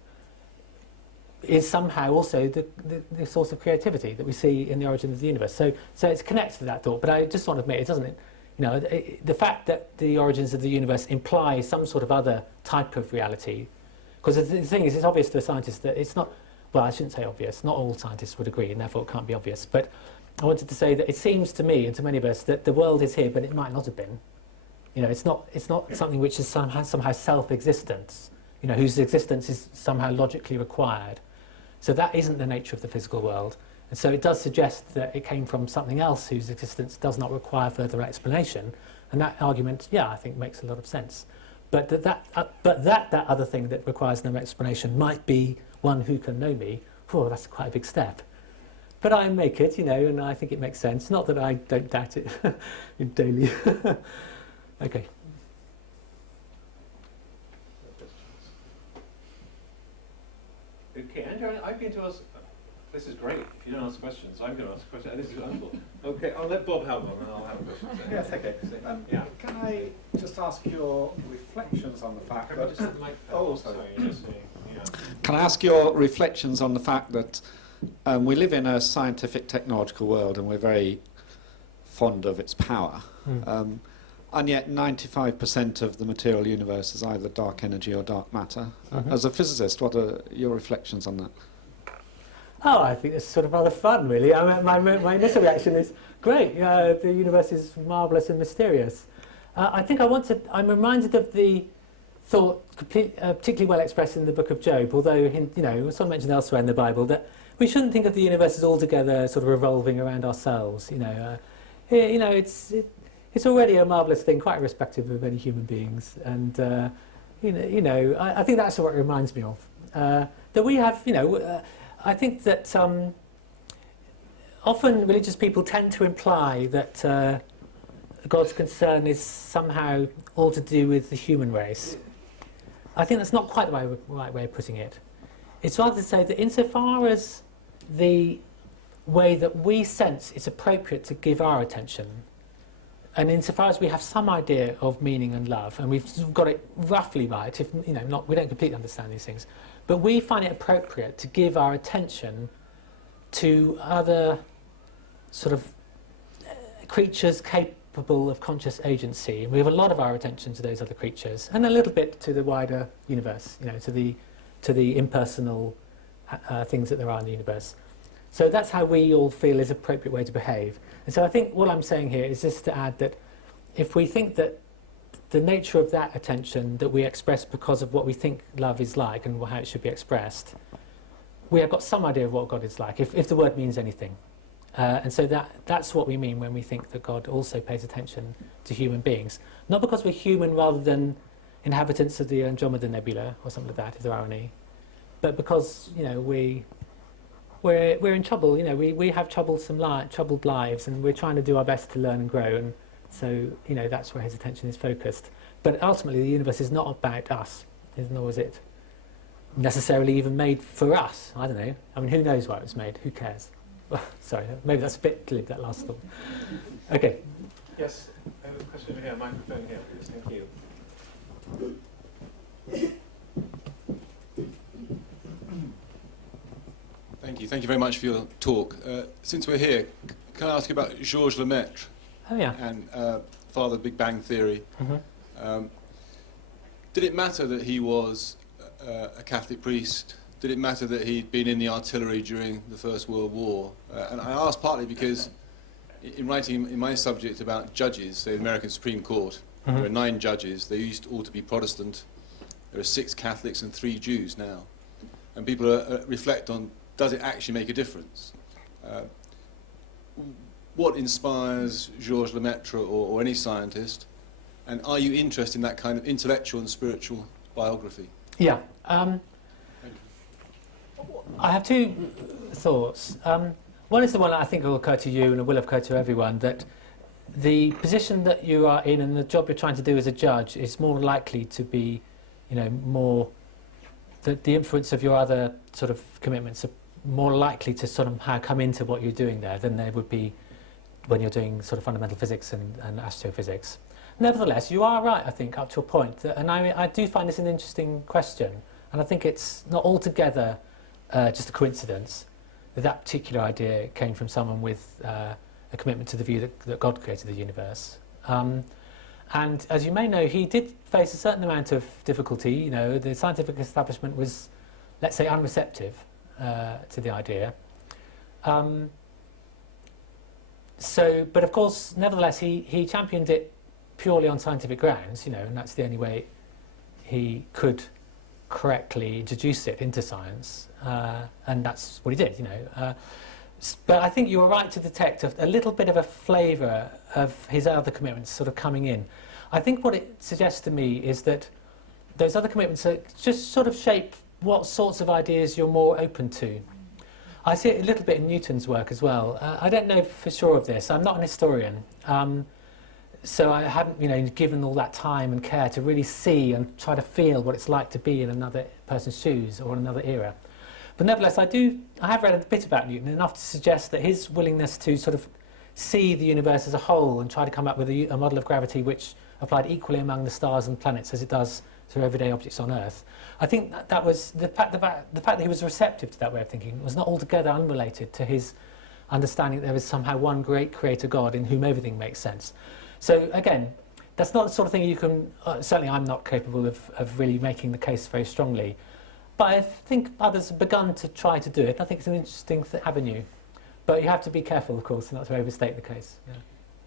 is somehow also the source of creativity that we see in the origin of the universe. So it's connected to that thought. But I just want to admit, it doesn't. The fact that the origins of the universe imply some sort of other type of reality, because the thing is, it's obvious to a scientist that it's not. Well, I shouldn't say obvious. Not all scientists would agree, and therefore it can't be obvious. But I wanted to say that it seems to me and to many of us that the world is here, but it might not have been. It's not something which is somehow self-existent. Whose existence is somehow logically required. So that isn't the nature of the physical world. And so it does suggest that it came from something else whose existence does not require further explanation. And that argument, I think makes a lot of sense. But that other thing that requires no explanation might be one who can know me. Oh, that's quite a big step. But I make it, and I think it makes sense. Not that I don't doubt it daily. Okay. Okay, Andrew, I'm going to ask. This is great. If you don't ask questions, I'm going to ask a question. This is wonderful. Okay, I'll let Bob have one, and I'll have a question. Yes, okay. Yeah. Can I just ask your reflections on the fact Can I that... just have the microphone? Oh, sorry. Just saying, yeah. Can I ask your reflections on the fact that we live in a scientific technological world and we're very fond of its power, and yet 95% of the material universe is either dark energy or dark matter. As a physicist, what are your reflections on that? Oh, I think it's sort of rather fun, really. My initial reaction is, great, the universe is marvellous and mysterious. I think I'm reminded of the thought, particularly well expressed in the book of Job, although, it's sort of mentioned elsewhere in the Bible, that we shouldn't think of the universe as altogether sort of revolving around ourselves. It's already a marvellous thing, quite irrespective of any human beings. And, I think that's what it reminds me of. That we have, I think that often religious people tend to imply that God's concern is somehow all to do with the human race. I think that's not quite the right way of putting it. It's rather to say that insofar as the way that we sense it's appropriate to give our attention, and insofar as we have some idea of meaning and love, and we've got it roughly right, if we don't completely understand these things, but we find it appropriate to give our attention to other sort of creatures capable of conscious agency. We have a lot of our attention to those other creatures, and a little bit to the wider universe, to the impersonal things that there are in the universe. So that's how we all feel is an appropriate way to behave. And so I think what I'm saying here is just to add that if we think that the nature of that attention that we express because of what we think love is like and how it should be expressed, we have got some idea of what God is like, if the word means anything. And so that's what we mean when we think that God also pays attention to human beings. Not because we're human rather than inhabitants of the Andromeda Nebula or something like that, if there are any, but because, we're in trouble. We have troubled lives, and we're trying to do our best to learn and grow, and so that's where his attention is focused. But ultimately, the universe is not about us, nor is it necessarily even made for us. I don't know. I mean, who knows why it was made? Who cares? Sorry, maybe that's a bit glib, that last thought. Okay. Yes, I have a question here, microphone here, please. Thank you. Thank you. Thank you very much for your talk. Since we're here, can I ask you about Georges Lemaitre Oh, yeah. and father of Big Bang Theory? Mm-hmm. Did it matter that he was a Catholic priest? Did it matter that he'd been in the artillery during the First World War? And I ask partly because in writing in my subject about judges, say the American Supreme Court, there are 9 judges. They used all to be Protestant. There are 6 Catholics and 3 Jews now. And people reflect on, does it actually make a difference? What inspires Georges Lemaitre or any scientist? And are you interested in that kind of intellectual and spiritual biography? Yeah. Thank you. I have 2 thoughts. One is the one that I think will occur to you and it will occur to everyone, that the position that you are in and the job you're trying to do as a judge is more likely to be, more, the influence of your other sort of commitments are more likely to sort of come into what you're doing there than they would be when you're doing sort of fundamental physics and astrophysics. Nevertheless, you are right, I think, up to a point. And I do find this an interesting question. And I think it's not altogether just a coincidence that that particular idea came from someone with a commitment to the view that God created the universe. And as you may know, he did face a certain amount of difficulty. The scientific establishment was, let's say, unreceptive to the idea. But of course, nevertheless, he championed it purely on scientific grounds, and that's the only way he could correctly introduce it into science, and that's what he did, But I think you were right to detect a little bit of a flavour of his other commitments sort of coming in. I think what it suggests to me is that those other commitments just sort of shape what sorts of ideas you're more open to. I see it a little bit in Newton's work as well. I don't know for sure of this. I'm not an historian. So I haven't, given all that time and care to really see and try to feel what it's like to be in another person's shoes or in another era. But nevertheless, I have read a bit about Newton, enough to suggest that his willingness to sort of see the universe as a whole and try to come up with a model of gravity which applied equally among the stars and planets as it does to everyday objects on Earth. I think that was the fact that he was receptive to that way of thinking was not altogether unrelated to his understanding that there is somehow one great creator God in whom everything makes sense. So again, that's not the sort of thing you can, certainly I'm not capable of really making the case very strongly. But I think others have begun to try to do it. I think it's an interesting avenue. But you have to be careful, of course, not to overstate the case. Yeah.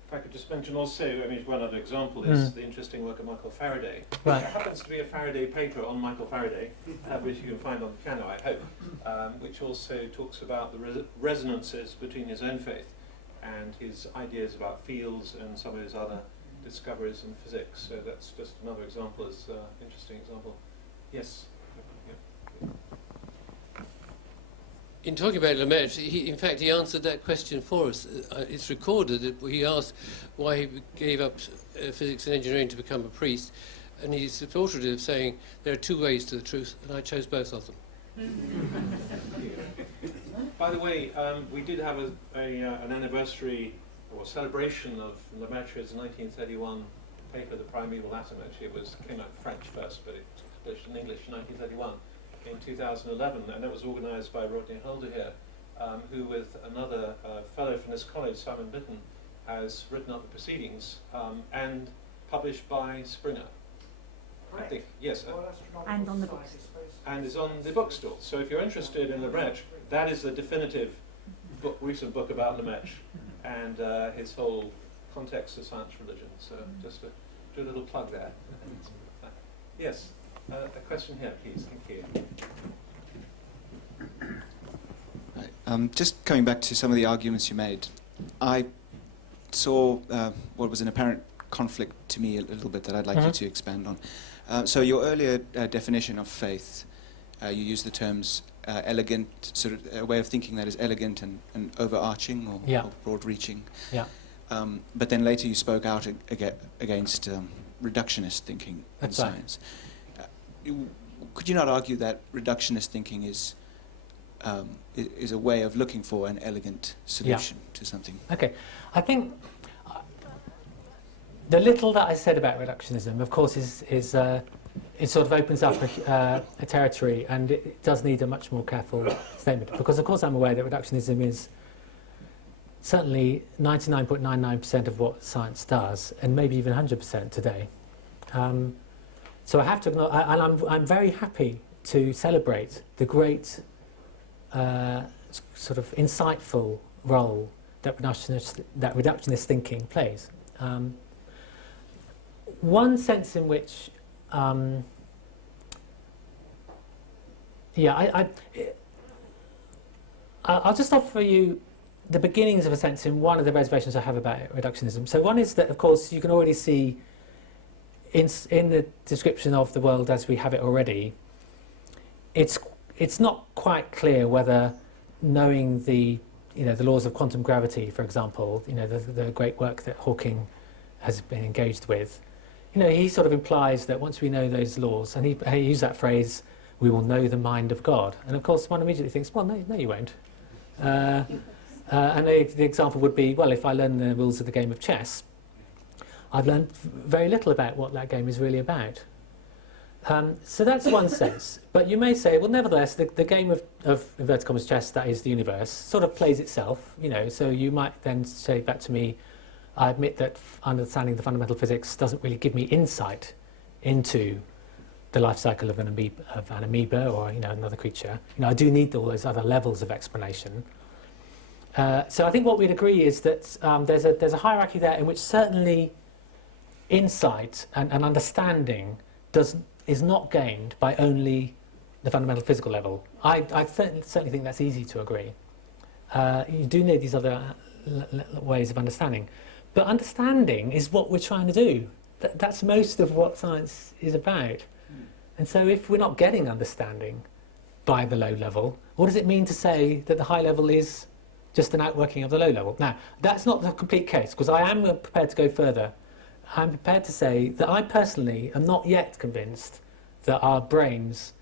If I could just mention also, one other example is the interesting work of Michael Faraday. Right. There happens to be a Faraday paper on Michael Faraday, which you can find on the piano, I hope, which also talks about the resonances between his own faith and his ideas about fields and some of his other discoveries in physics. So that's just another example, it's an interesting example. Yes? In talking about Lemaitre, in fact, he answered that question for us. It's recorded that he asked why he gave up physics and engineering to become a priest, and he's supported of saying there are 2 ways to the truth, and I chose both of them. By the way, we did have an anniversary or celebration of Lemaitre's 1931 paper, The Primeval Atom. Actually, it came out French first, but it was published in English in 1931. In 2011, and it was organised by Rodney Holder here, who with another fellow from this college, Simon Bitten, has written up the proceedings and published by Springer. I think, yes. And on the books. And is on the bookstall. So if you're interested in Lemaitre, that is the definitive recent book about Lemaitre and his whole context of science religion. So just to do a little plug there. Yes. A question here, please. Thank you. Hi. Just coming back to some of the arguments you made, I saw what was an apparent conflict to me a little bit that I'd like you to expand on. So your earlier definition of faith, you used the terms elegant, sort of a way of thinking that is elegant and overarching or broad-reaching. Yeah. But then later you spoke out against reductionist thinking in science. Could you not argue that reductionist thinking is is a way of looking for an elegant solution to something. Okay, I think the little that I said about reductionism, of course, is it sort of opens up a territory, and it does need a much more careful statement. Because, of course, I'm aware that reductionism is certainly 99.99% of what science does, and maybe even 100% today. So I have to acknowledge, and I'm very happy to celebrate the great sort of insightful role that reductionist thinking plays. One sense in which, I'll just offer you the beginnings of a sense in one of the reservations I have about reductionism. So one is that, of course, you can already see in the description of the world as we have it already, it's not quite clear whether knowing the laws of quantum gravity, for example, the great work that Hawking has been engaged with, he sort of implies that once we know those laws, and he used that phrase, we will know the mind of God. And of course, one immediately thinks, well, no, you won't. And the example would be, well, if I learn the rules of the game of chess, I've learned very little about what that game is really about. So that's one sense. But you may say, well, nevertheless, the game of inverted commas chess, that is the universe, sort of plays itself, so you might then say back to me, I admit that understanding the fundamental physics doesn't really give me insight into the life cycle of an amoeba or another creature. I do need all those other levels of explanation. So I think what we'd agree is that there's a hierarchy there in which certainly insight and understanding is not gained by only the fundamental physical level. I certainly think that's easy to agree. You do need these other ways of understanding. But understanding is what we're trying to do. That's most of what science is about. And so if we're not getting understanding by the low level, what does it mean to say that the high level is just an outworking of the low level? Now, that's not the complete case, because I am prepared to go further. I'm prepared to say that I personally am not yet convinced that our brains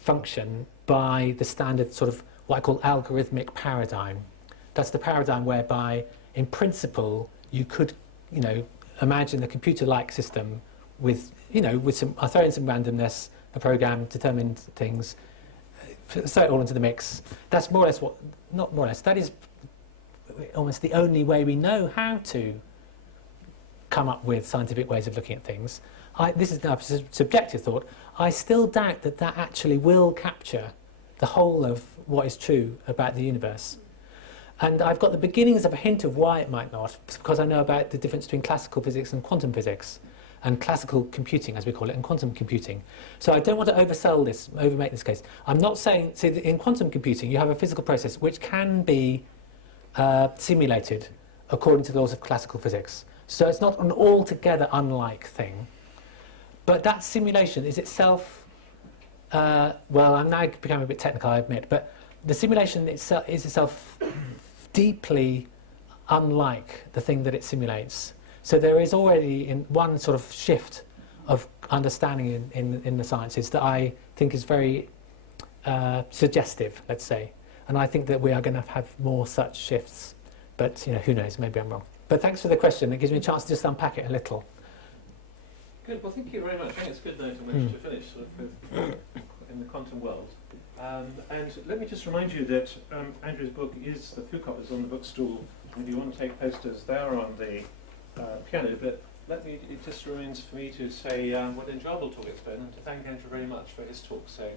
function by the standard sort of what I call algorithmic paradigm. That's the paradigm whereby, in principle, you could, imagine a computer-like system with some, I throw in some randomness, a program, determine things, throw it all into the mix. That's more or less not more or less, that is almost the only way we know how to come up with scientific ways of looking at things. This is now a subjective thought. I still doubt that actually will capture the whole of what is true about the universe. And I've got the beginnings of a hint of why it might not, because I know about the difference between classical physics and quantum physics, and classical computing, as we call it, and quantum computing. So I don't want to overmake this case. I'm not saying, see, in quantum computing, you have a physical process which can be simulated according to the laws of classical physics. So it's not an altogether unlike thing. But that simulation is itself, well, I'm now becoming a bit technical, I admit, but the simulation is itself deeply unlike the thing that it simulates. So there is already in one sort of shift of understanding in the sciences that I think is very suggestive, let's say. And I think that we are going to have more such shifts. But who knows, maybe I'm wrong. But thanks for the question. It gives me a chance to just unpack it a little. Good. Well, thank you very much. I think it's a good note on which to finish sort of in the quantum world. And let me just remind you that Andrew's book is, the few copies on the bookstall. If you want to take posters, they are on the piano. But it just remains for me to say what an enjoyable talk it's been, and to thank Andrew very much for his talk. So.